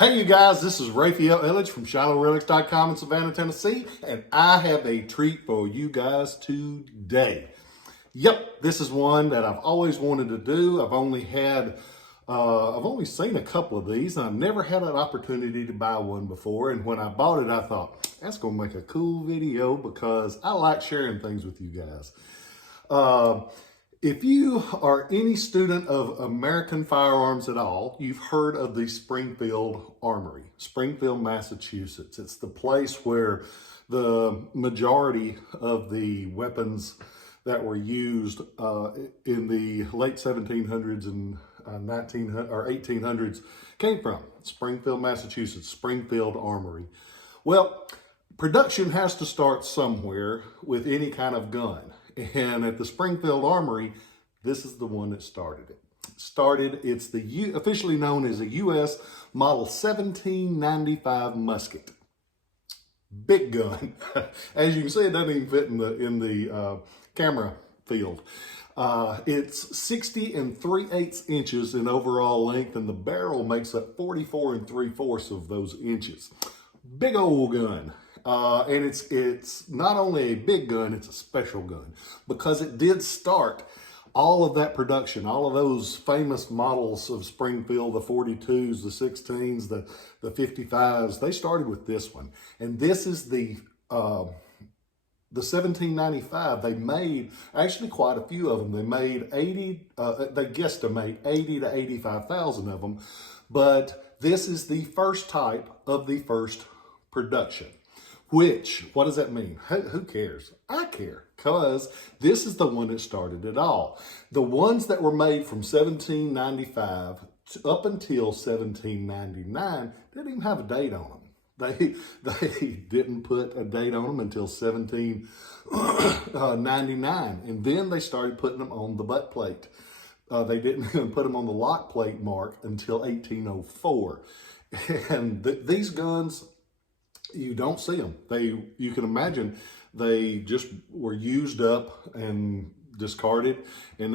Hey you guys, this is Rafael Eledge from Relics.com in Savannah, Tennessee, and I have a treat for you guys today. Yep, this is one that I've always wanted to do. I've only seen a couple of these, and I've never had an opportunity to buy one before. And when I bought it, I thought, that's gonna make a cool video because I like sharing things with you guys. If you are any student of American firearms at all, you've heard of the Springfield Armory, Springfield, Massachusetts. It's the place where the majority of the weapons that were used in the late 1700s and 1800s came from. Springfield, Massachusetts, Springfield Armory. Well, production has to start somewhere with any kind of gun. And at the Springfield Armory, this is the one that started it. It's officially known as a U.S. Model 1795 musket. Big gun. As you can see, it doesn't even fit in the camera field. It's 60 3/8 inches in overall length, and the barrel makes up 44 3/4 of those inches. Big old gun. And it's not only a big gun, it's a special gun because it did start all of that production, all of those famous models of Springfield, the 42s, the 16s, the 55s, they started with this one. And this is the 1795. They made actually quite a few of them. They made they guesstimate 80 to 85,000 of them, but this is the first type of the first production. Which, what does that mean? Who cares? I care, because this is the one that started it all. The ones that were made from 1795 up until 1799 didn't even have a date on them. They didn't put a date on them until 1799, and then they started putting them on the butt plate. They didn't even put them on the lock plate mark until 1804. And these guns, you don't see them. You can imagine they just were used up and discarded, and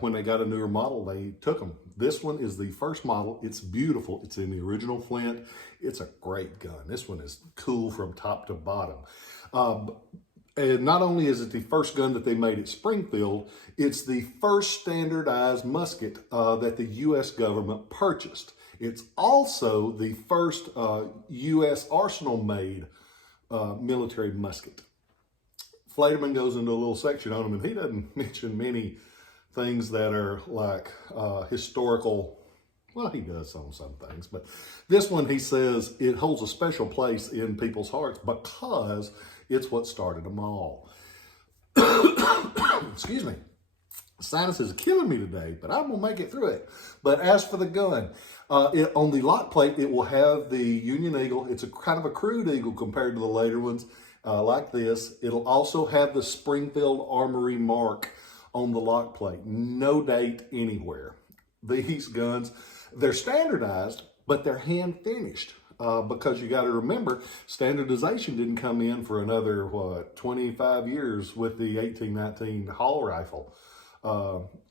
when they got a newer model, they took them. This one is the first model. It's beautiful. It's in the original flint. It's a great gun. This one is cool from top to bottom. And not only is it the first gun that they made at Springfield, it's the first standardized musket that the U.S. government purchased. It's also the first U.S. arsenal-made military musket. Flederman goes into a little section on them, and he doesn't mention many things that are like historical. Well, he does on some things, but this one, he says, it holds a special place in people's hearts because it's what started them all. Excuse me. Sinuses are killing me today, but I'm gonna make it through it. But as for the gun, on the lock plate, it will have the Union Eagle. It's a kind of a crude eagle compared to the later ones like this. It'll also have the Springfield Armory mark on the lock plate. No date anywhere. These guns, they're standardized, but they're hand finished. Because you got to remember, standardization didn't come in for another, 25 years with the 1819 Hall rifle.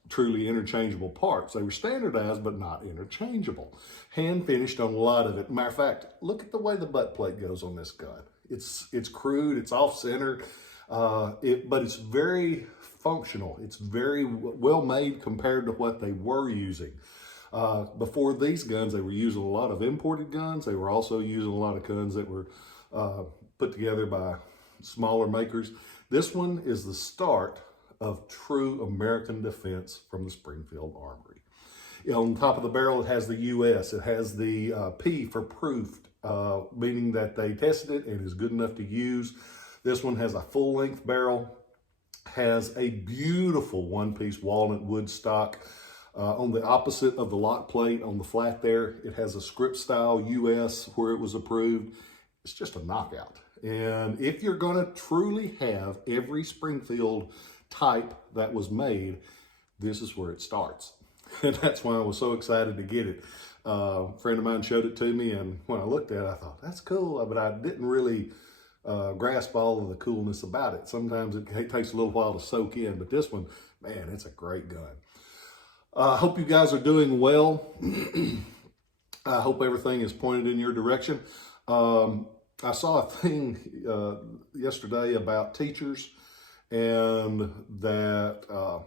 Truly interchangeable parts. They were standardized, but not interchangeable. Hand finished on a lot of it. Matter of fact, look at the way the butt plate goes on this gun. It's crude, it's off center, but it's very functional. It's very well made compared to what they were using. Before these guns, they were using a lot of imported guns. They were also using a lot of guns that were put together by smaller makers. This one is the start of true American defense from the Springfield Armory. On top of the barrel, it has the U.S. It has the P for proof, meaning that they tested it and is good enough to use. This one has a full-length barrel, has a beautiful one-piece walnut wood stock. On the opposite of the lock plate, on the flat there, it has a script-style U.S. where it was approved. It's just a knockout. And if you're going to truly have every Springfield type that was made, this is where it starts. And that's why I was so excited to get it. A friend of mine showed it to me, and when I looked at it, I thought, that's cool, but I didn't really grasp all of the coolness about it. Sometimes it takes a little while to soak in, but this one, man, it's a great gun. I hope you guys are doing well. I hope everything is pointed in your direction. I saw a thing yesterday about teachers, and that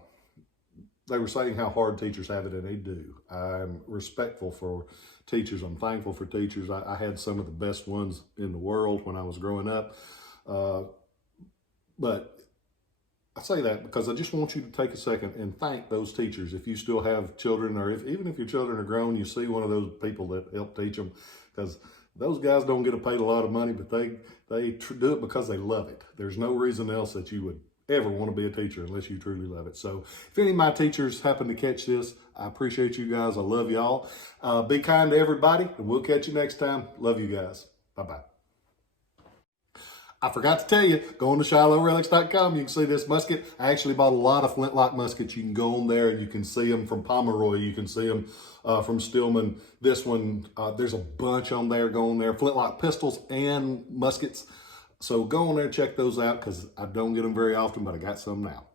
they were saying how hard teachers have it, and they do. I'm respectful for teachers. I'm thankful for teachers. I had some of the best ones in the world when I was growing up. But I say that because I just want you to take a second and thank those teachers. If you still have children, or even if your children are grown, you see one of those people that help teach them, because those guys don't get paid a lot of money, but they do it because they love it. There's no reason else that you would ever want to be a teacher unless you truly love it. So if any of my teachers happen to catch this, I appreciate you guys. I love y'all. Be kind to everybody, and we'll catch you next time. Love you guys. Bye-bye. I forgot to tell you, go on to ShilohRelics.com. You can see this musket. I actually bought a lot of Flintlock muskets. You can go on there and you can see them from Pomeroy. You can see them from Stillman. This one, there's a bunch on there. Go on there. Flintlock pistols and muskets. So go on there and check those out, because I don't get them very often, but I got some now.